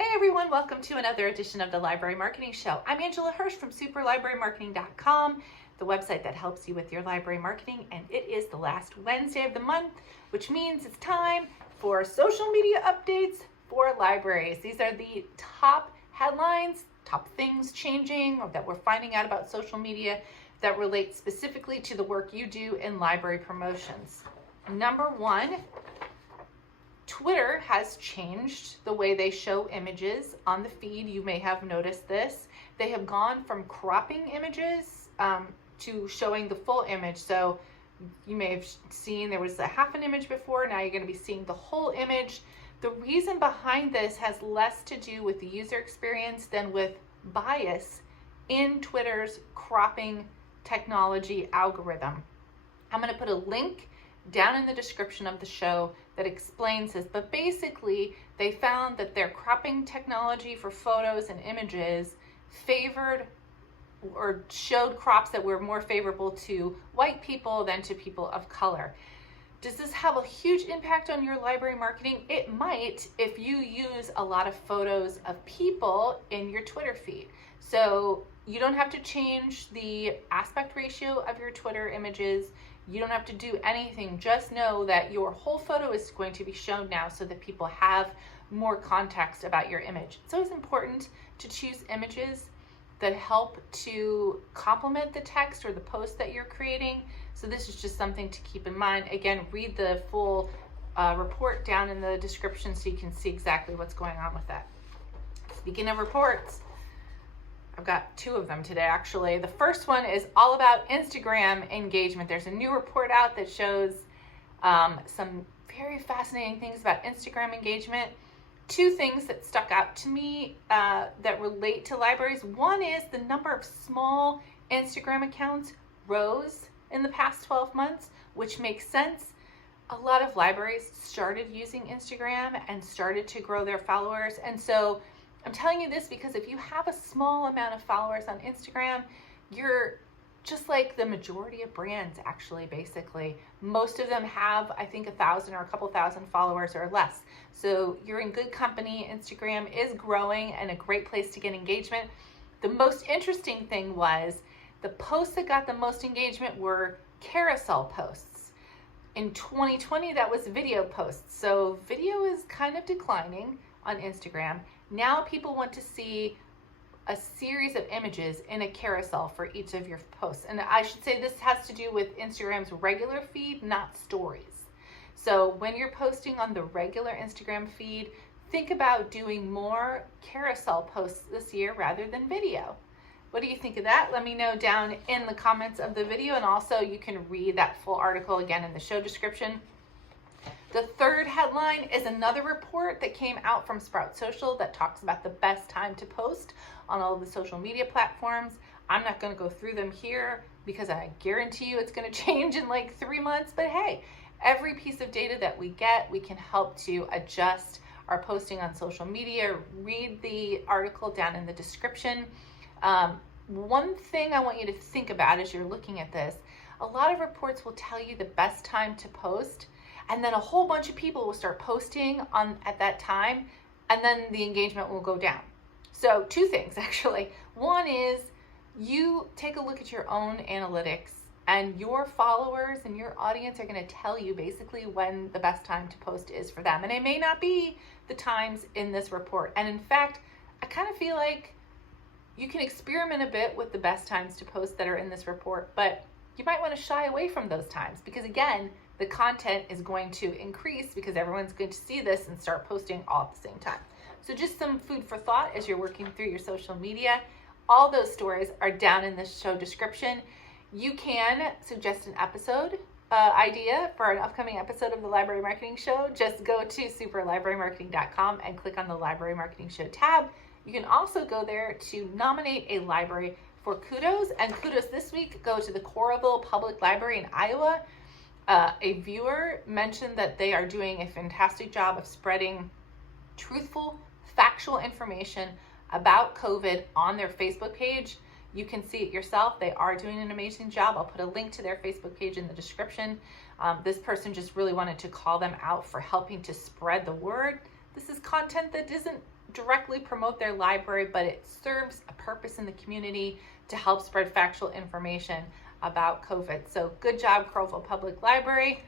Hey everyone, welcome to another edition of the Library Marketing Show. I'm Angela Hursh from superlibrarymarketing.com, the website that helps you with your library marketing, and it is the last Wednesday of the month, which means it's time for social media updates for libraries. These are the top headlines, top things changing or that we're finding out about social media that relate specifically to the work you do in library promotions. Number one, Twitter has changed the way they show images on the feed. You may have noticed this. They have gone from cropping images to showing the full image. So you may have seen there was a half an image before. Now you're going to be seeing the whole image. The reason behind this has less to do with the user experience than with bias in Twitter's cropping technology algorithm. I'm going to put a link down in the description of the show that explains this, but basically they found that their cropping technology for photos and images favored or showed crops that were more favorable to white people than to people of color. Does this have a huge impact on your library marketing? It might if you use a lot of photos of people in your Twitter feed. So you don't have to change the aspect ratio of your Twitter images. You don't have to do anything. Just know that your whole photo is going to be shown now so that people have more context about your image. It's always important to choose images that help to complement the text or the post that you're creating. So this is just something to keep in mind. Again, read the full report down in the description so you can see exactly what's going on with that. Speaking of reports, I've got two of them today, actually. The first one is all about Instagram engagement. There's a new report out that shows some very fascinating things about Instagram engagement. Two things that stuck out to me that relate to libraries. One is the number of small Instagram accounts rose in the past 12 months, which makes sense. A lot of libraries started using Instagram and started to grow their followers. And so I'm telling you this because if you have a small amount of followers on Instagram, you're just like the majority of brands, actually, basically. Most of them have, I think, 1,000 or a couple thousand followers or less. So you're in good company. Instagram is growing and a great place to get engagement. The most interesting thing was the posts that got the most engagement were carousel posts. In 2020, that was video posts. So video is kind of declining on Instagram. Now people want to see a series of images in a carousel for each of your posts. And I should say this has to do with Instagram's regular feed, not stories. So when you're posting on the regular Instagram feed, think about doing more carousel posts this year rather than video. What do you think of that? Let me know down in the comments of the video, and also you can read that full article again in the show description. The third headline is another report that came out from Sprout Social that talks about the best time to post on all of the social media platforms. I'm not going to go through them here because I guarantee you it's going to change in like 3 months. But hey, every piece of data that we get, we can help to adjust our posting on social media. Read the article down in the description. One thing I want you to think about as you're looking at this, a lot of reports will tell you the best time to post, and then a whole bunch of people will start posting at that time, and then the engagement will go down. So two things, actually. One is you take a look at your own analytics, and your followers and your audience are going to tell you basically when the best time to post is for them. And it may not be the times in this report. And in fact, I kind of feel like you can experiment a bit with the best times to post that are in this report, but you might want to shy away from those times because, again, the content is going to increase because everyone's going to see this and start posting all at the same time. So just some food for thought as you're working through your social media. All those stories are down in the show description. You can suggest an episode idea for an upcoming episode of the Library Marketing Show. Just go to superlibrarymarketing.com and click on the Library Marketing Show tab. You can also go there to nominate a library for kudos, and kudos this week go to the Coralville Public Library in Iowa. A viewer mentioned that they are doing a fantastic job of spreading truthful, factual information about COVID on their Facebook page. You can see it yourself. They are doing an amazing job. I'll put a link to their Facebook page in the description. This person just really wanted to call them out for helping to spread the word. This is content that isn't directly promote their library, but it serves a purpose in the community to help spread factual information about COVID. So good job, Crowville Public Library.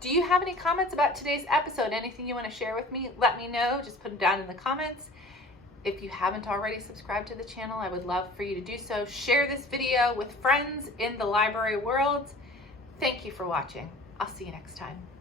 Do you have any comments about today's episode? Anything you want to share with me? Let me know. Just put them down in the comments. If you haven't already subscribed to the channel, I would love for you to do so. Share this video with friends in the library world. Thank you for watching. I'll see you next time.